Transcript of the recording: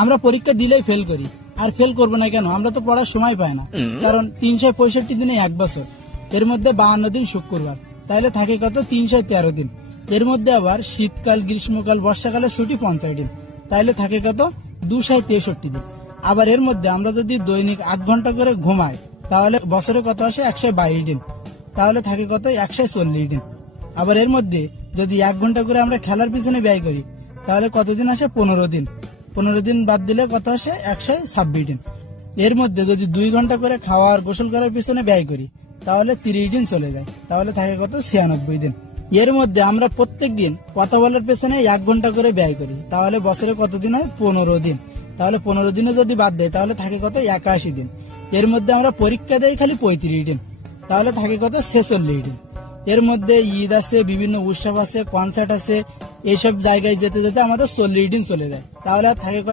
আমরা পরীক্ষা দিলেই ফেল করি। আর ফেল করবো না কেন? আমরা তো পড়ার সময় পাই না। কারণ 365 দিনে 1 বছর, এর মধ্যে 52 দিন শুক্রবার, তাহলে থাকে কত? 313 দিন। এর মধ্যে আবার শীতকাল, গ্রীষ্মকাল, বর্ষাকালে ছুটি 50 দিন, তাহলে থাকে কত? 263 দিন। আবার এর মধ্যে আমরা যদি দৈনিক 8 ঘন্টা করে ঘুমাই, তাহলে বছরে কত আসে? 122 দিন, তাহলে থাকে কত? 140 দিন। আবার এর মধ্যে যদি 1 ঘন্টা করে আমরা খেলার পিছনে ব্যয় করি, তাহলে কতদিন আসে? 15 দিন। 15 দিন বাদ দিলে কত আসে? 126 দিন। এর মধ্যে যদি 2 ঘন্টা করে খাওয়ার, গোসল করার পিছনে ব্যয় করি, তাহলে 30 দিন চলে যায়, তাহলে থাকে কত? 96 দিন। এর মধ্যে আমরা প্রত্যেক দিন কথা বলার পেছনে 1 ঘন্টা করে ব্যয় করি, তাহলে বছরে কতদিন হয়? 15 দিন। তাহলে 15 দিনে যদি বাদ দেয়, তাহলে থাকে কত? 81 দিন। এর মধ্যে আমরা পরীক্ষা দেই খালি 35 দিন, তাহলে থাকে কত? 46 দিন। এর মধ্যে ঈদ আছে, বিভিন্ন উৎসব আছে, কনসার্ট আছে, এইসব জায়গায় যেতে যেতে আমাদের 40 দিন চলে যায়, তাহলে আর থাকে কত?